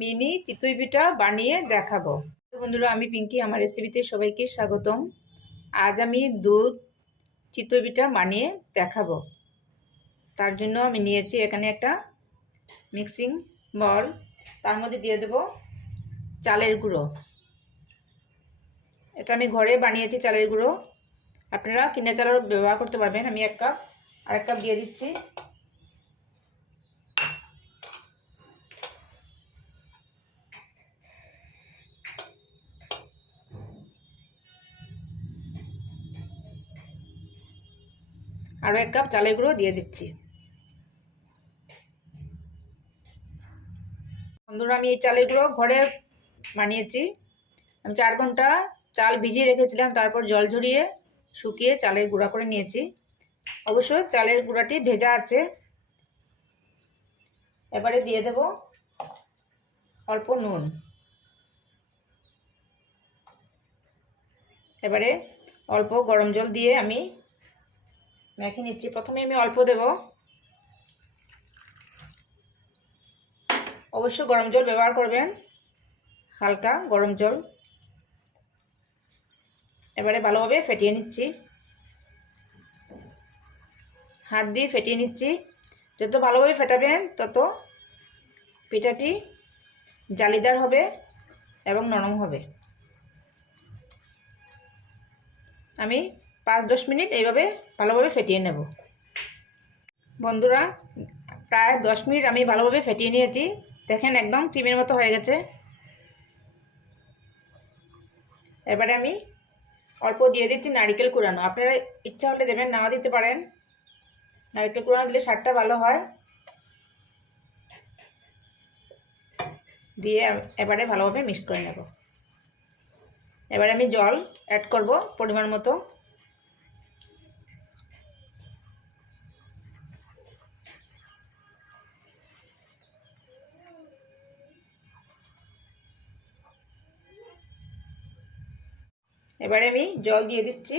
Mini চিতই পিঠা বানিয়ে দেখাবো। তো বন্ধুরা, আমি পিঙ্কি, আমার রেসিপিতে সবাইকে স্বাগতম। আজ আমি দুধ চিতই পিঠা বানিয়ে দেখাবো। তার জন্য আমি নিয়েছি এখানে একটা মিক্সিং বল তার মধ্যে দিয়ে দেব চালের গুঁড়ো। এটা আমি ঘরে বানিয়েছি চালের গুঁড়ো। আপনারা কিনে চালের ব্যবহার করতে পারবেন। আমি এক কাপ আর এক কাপ দিয়ে দিচ্ছি। আরও এক কাপ চালের গুঁড়ো দিয়ে দিচ্ছি। বন্ধুরা, আমি এই চালের গুঁড়ো ঘরে বানিয়েছি। আমি চার ঘণ্টা চাল ভিজিয়ে রেখেছিলাম, তারপর জল ঝরিয়ে শুকিয়ে চালের গুঁড়া করে নিয়েছি। অবশ্য চালের গুঁড়াটি ভেজা আছে। এবারে দিয়ে দেব অল্প নুন। এবারে অল্প গরম জল দিয়ে আমি মেখে নিচ্ছি। প্রথমে আমি অল্প দেব। অবশ্য গরম জল ব্যবহার করবেন, হালকা গরম জল। এবারে ভালোভাবে ফেটিয়ে নিচ্ছি। হাত দিয়ে ফেটিয়ে নিচ্ছি। যত ভালোভাবে ফেটাবেন, তত পিঠাটি জালিদার হবে এবং নরম হবে। আমি পাঁচ দশ মিনিট এইভাবে ভালোভাবে ফেটিয়ে নেব। বন্ধুরা, প্রায় দশ মিনিট আমি ভালোভাবে ফেটিয়ে নিয়েছি। দেখেন একদম ক্রিমের মতো হয়ে গেছে। এবারে আমি অল্প দিয়ে দিচ্ছি নারিকেল কুড়ানো। আপনারা ইচ্ছা হলে দেবেন, নাও দিতে পারেন। নারিকেল কুড়ানো দিলে স্বাদটা ভালো হয়। দিয়ে এবারে ভালোভাবে মিক্স করে নেব। এবারে আমি জল অ্যাড করব পরিমাণ মতো। এবারে আমি জল দিয়ে দিচ্ছি।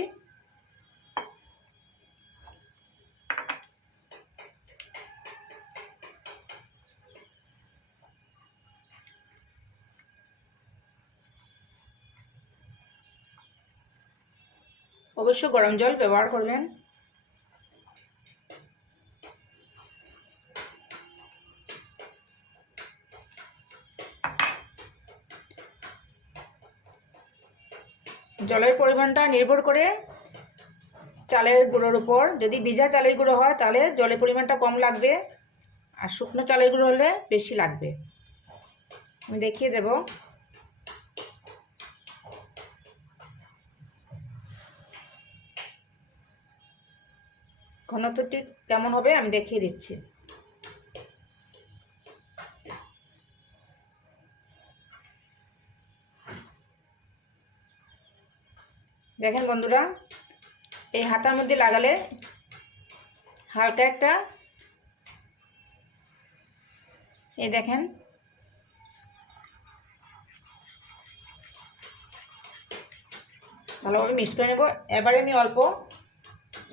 অবশ্য গরম জল ব্যবহার করবেন। জলের পরিমাণটা নির্ভর করে চালের গুঁড়োর উপর। যদি ভিজা চালের গুঁড়ো হয়, তাহলে জলের পরিমাণটা কম লাগবে আর শুকনো চালের গুঁড়ো হলে বেশি লাগবে। আমি দেখিয়ে দেব। ঘনত্বটি কেমন হবে আমি দেখিয়ে দিচ্ছি। দেখেন বন্ধুরা, এই হাতার মধ্যে লাগালে হালকা একটা এই দেখেন। ভালোভাবে মিক্স করে নেব। এবারে আমি অল্প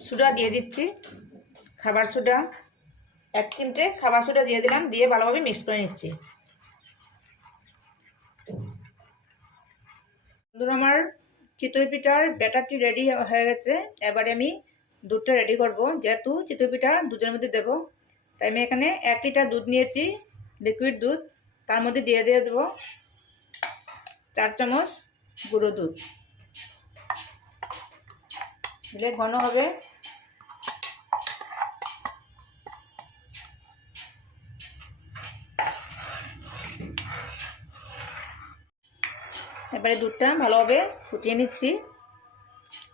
সুডা দিয়ে দিচ্ছি, খাবার সুডা। এক চিমটে খাবার সুডা দিয়ে দিলাম, দিয়ে ভালোভাবে মিক্স করে নিচ্ছি। বন্ধুরা, আমার চিতই পিঠার ব্যাটারটি রেডি হয়ে গেছে। এবারে আমি দুধটা রেডি করব। যেহেতু চিতই পিঠা দুধের মধ্যে দেব, তাই আমি এখানে এক লিটার দুধ নিয়েছি লিকুইড দুধ। তার মধ্যে দিয়ে দিয়ে দেবো চার চামচ গুঁড়ো দুধ। দিলে ঘন হবে। এবারে দুধটা ভালোভাবে ফুটিয়ে নিচ্ছি।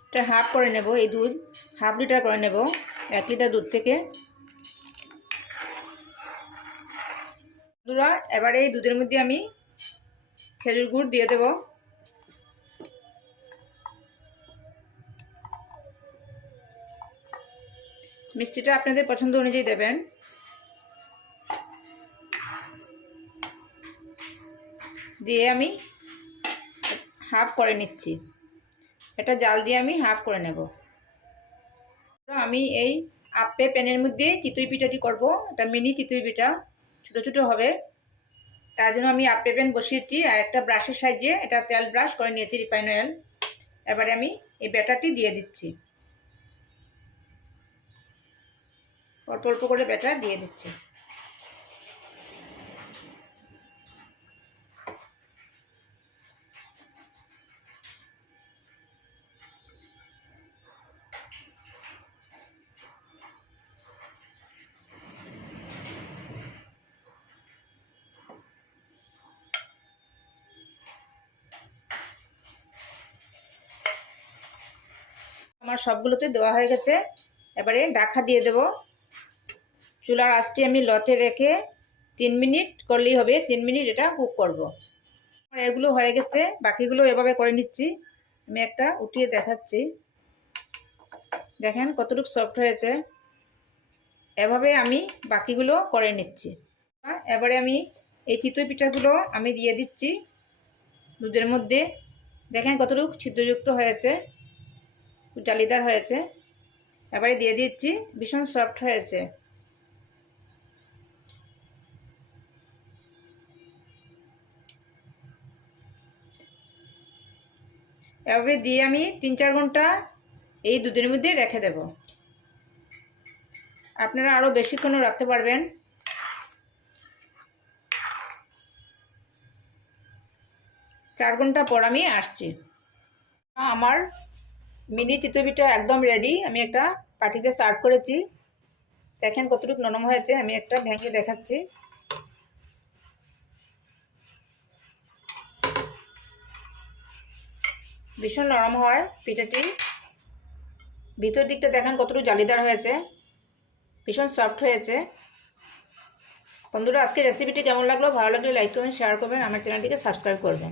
এটা হাফ করে নেব এই দুধ, হাফ লিটার করে নেব, এক লিটার দুধ থেকে। বন্ধুরা, এবারে এই দুধের মধ্যে আমি খেজুর গুড় দিয়ে দেব। মিষ্টিটা আপনাদের পছন্দ অনুযায়ী দেবেন। দিয়ে আমি হাফ করে নিচ্ছি। এটা জাল দিয়ে আমি হাফ করে নেব। আমি এই আপে প্যানের মধ্যে চিতই পিঠাটি করব। এটা মিনি চিতই পিঠা, ছোটো ছোটো হবে। তার জন্য আমি আপে প্যান বসিয়েছি আর একটা ব্রাশের সাহায্যে এটা তেল ব্রাশ করে নিয়েছি রিফাইন অয়েল এবারে আমি এই ব্যাটারটি দিয়ে দিচ্ছি। অল্প অল্প করে ব্যাটার দিয়ে দিচ্ছি। আমার সবগুলোতে দেওয়া হয়ে গেছে। এবারে ডাকা দিয়ে দেব। চুলার আঁচটি আমি লতে রেখে তিন মিনিট করলেই হবে। তিন মিনিট এটা কুক করব। আমার এগুলো হয়ে গেছে। বাকিগুলো এভাবে করে নিচ্ছি। আমি একটা উঠিয়ে দেখাচ্ছি। দেখেন কতটুকু সফট হয়েছে। এভাবে আমি বাকিগুলো করে নিচ্ছি। এবারে আমি এই চিতই পিঠাগুলো আমি দিয়ে দিচ্ছি। দুধের মধ্যে। দেখেন কতটুকু ছিদ্রযুক্ত হয়েছে। জালিদার হয়েছে। এবারে দিয়ে দিচ্ছি, ভীষণ সফট হয়েছে। এভাবে দিয়ে আমি তিন চার ঘণ্টা এই দুধের মধ্যে রেখে দেব। আপনারা আরও বেশিক্ষণও রাখতে পারবেন। চার ঘণ্টা পর আমি আসছি। আমার মিনি চিতবিটা একদম রেডি আমি একটা পাটিতে সার্ভ করেছি। দেখেন কতটুকু নরম হয়েছে। আমি একটা ভেঙে দেখাচ্ছি। ভীষণ নরম হয় পিঠাটি। ভিতর দিকটা দেখেন কতটুকু জালিদার হয়েছে। ভীষণ সফট হয়েছে। বন্ধুরা আজকে রেসিপিটি কেমন লাগল? ভালো লাগলে লাইক করবেন শেয়ার করবেন, আমার চ্যানেলটিকে সাবস্ক্রাইব করবেন।